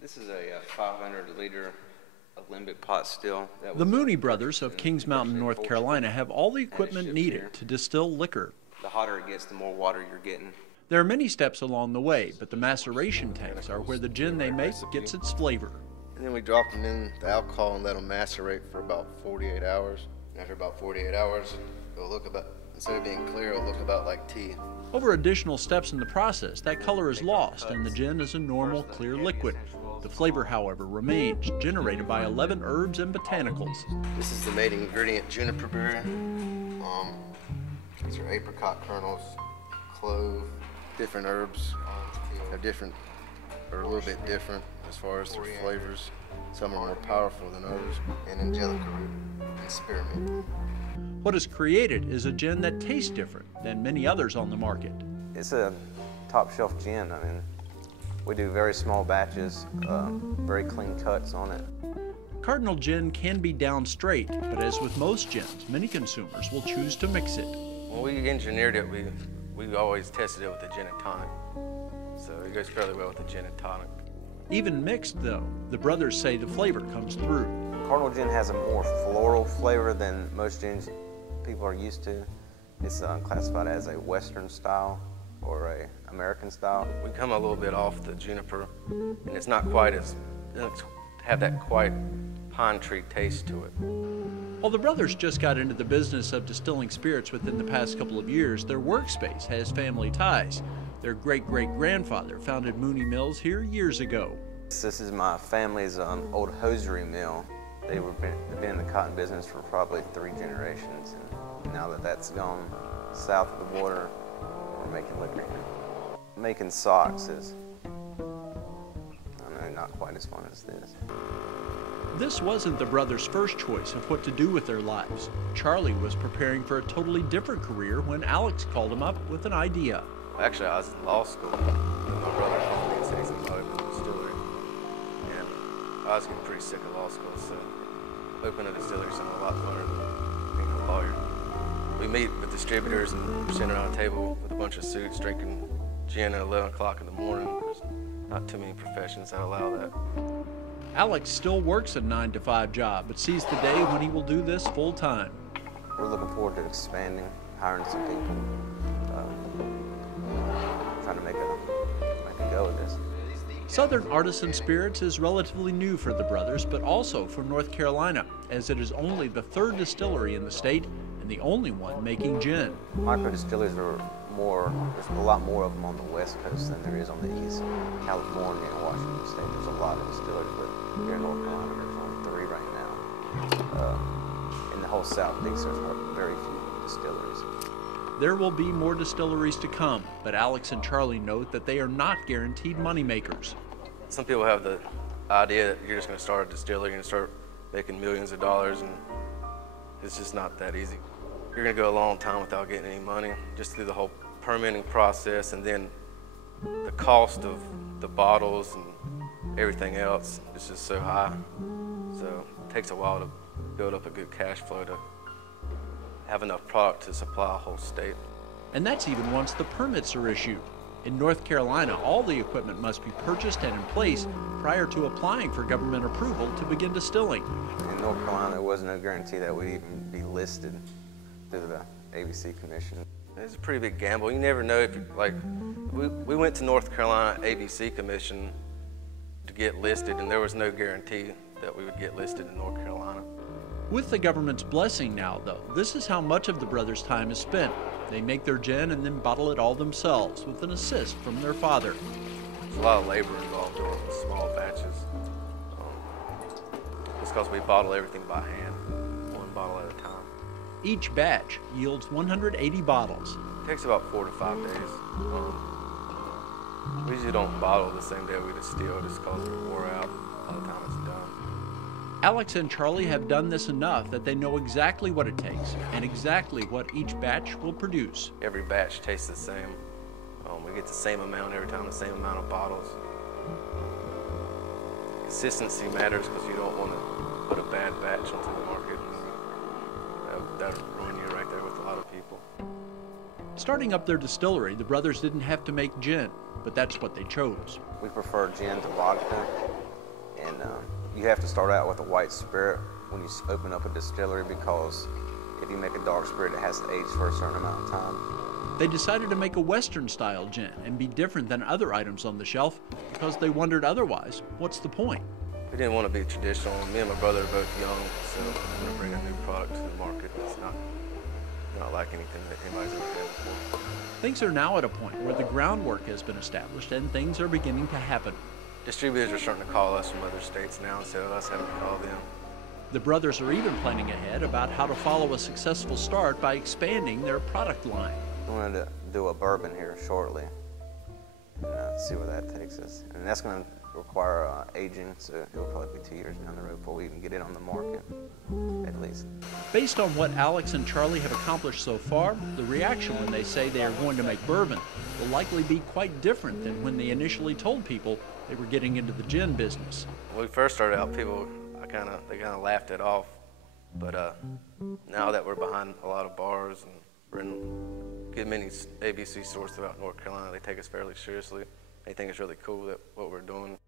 This is a 500-liter alembic pot still. The Mauney brothers of Kings Mountain, North Carolina have all the equipment needed to distill liquor. The hotter it gets, the more water you're getting. There are many steps along the way, but the maceration tanks are where the gin they make gets its flavor. And then we drop them in the alcohol and let them macerate for about 48 hours. And after about 48 hours, it'll look about, instead of being clear, it'll look about like tea. Over additional steps in the process, that color is lost and the gin is a normal, clear liquid. The flavor, however, remains, generated by 11 herbs and botanicals. This is the main ingredient, juniper berry. These are apricot kernels, clove, different herbs have different, or a little bit different as far as their flavors. Some are more powerful than others, and angelica root and spearmint. What is created is a gin that tastes different than many others on the market. It's a top shelf gin. I mean, we do very small batches, very clean cuts on it. Cardinal Gin can be down straight, but as with most gins, many consumers will choose to mix it. When we engineered it, we always tested it with the gin and tonic. So it goes fairly well with the gin and tonic. Even mixed, though, the brothers say the flavor comes through. Cardinal Gin has a more floral flavor than most gins people are used to. It's classified as a Western style or a American style. We come a little bit off the juniper, and it's not quite as, it doesn't have that quite pine tree taste to it. While the brothers just got into the business of distilling spirits within the past couple of years, their workspace has family ties. Their great-great-grandfather founded Mauney Mills here years ago. This is my family's old hosiery mill. They've been in the cotton business for probably 3 generations. And now that that's gone south of the border, we're making liquor here. Making socks is, I don't know, not quite as fun as this. This wasn't the brothers' first choice of what to do with their lives. Charlie was preparing for a totally different career when Alex called him up with an idea. Actually, I was in law school, and my brother called me and said something about opening a distillery. And I was getting pretty sick of law school, so opening a distillery sounded a lot funner than being a lawyer. We meet with distributors and we're sitting around a table with a bunch of suits drinking gin at 11 o'clock in the morning. There's not too many professions that allow that. Alex still works a 9-to-5 job, but sees the day when he will do this full time. We're looking forward to expanding, hiring some people, trying to make a go of this. Southern Artisan Spirits is relatively new for the brothers, but also for North Carolina, as it is only the 3rd distillery in the state and the only one making gin. Micro distilleries are there's a lot more of them on the West Coast than there is on the East. California and Washington State, there's a lot of distilleries, but here in North Carolina, there's only 3 right now. In the whole Southeast, there's very few distilleries. There will be more distilleries to come, but Alex and Charlie note that they are not guaranteed moneymakers. Some people have the idea that you're just going to start a distillery, you're going to start making millions of dollars, and it's just not that easy. You're going to go a long time without getting any money, just through the whole permitting process, and then the cost of the bottles and everything else is just so high. So it takes a while to build up a good cash flow to have enough product to supply a whole state. And that's even once the permits are issued. In North Carolina, all the equipment must be purchased and in place prior to applying for government approval to begin distilling. In North Carolina, there was no guarantee that we'd even be listed through the ABC Commission. It's a pretty big gamble. You never know if, we went to North Carolina ABC Commission to get listed, and there was no guarantee that we would get listed in North Carolina. With the government's blessing now, though, this is how much of the brothers' time is spent. They make their gin and then bottle it all themselves with an assist from their father. There's a lot of labor involved in small batches. It's because we bottle everything by hand, 1 bottle at a time. Each batch yields 180 bottles. It takes about 4 to 5 days. We usually don't bottle the same day we distill just because we're wore out by the time it's done. Alex and Charlie have done this enough that they know exactly what it takes and exactly what each batch will produce. Every batch tastes the same. We get the same amount every time, the same amount of bottles. Consistency matters because you don't want to put a bad batch onto the market. That would ruin you right there with a lot of people. Starting up their distillery, the brothers didn't have to make gin, but that's what they chose. We prefer gin to vodka, and you have to start out with a white spirit when you open up a distillery, because if you make a dark spirit, it has to age for a certain amount of time. They decided to make a Western-style gin and be different than other items on the shelf because they wondered otherwise, what's the point? We didn't want to be traditional. Me and my brother are both young, so we're going to bring a new product to the market. It's not like anything that anybody's ever done before. Things are now at a point where the groundwork has been established and things are beginning to happen. Distributors are starting to call us from other states now instead of us having to call them. The brothers are even planning ahead about how to follow a successful start by expanding their product line. We wanted to do a bourbon here shortly, and see where that takes us. And that's going to require aging, so it'll probably be 2 years down the road before we even get it on the market, at least. Based on what Alex and Charlie have accomplished so far, the reaction when they say they are going to make bourbon will likely be quite different than when they initially told people they were getting into the gin business. When we first started out, people, they kind of laughed it off, but now that we're behind a lot of bars and we're in good many ABC stores throughout North Carolina, they take us fairly seriously. They think it's really cool that what we're doing.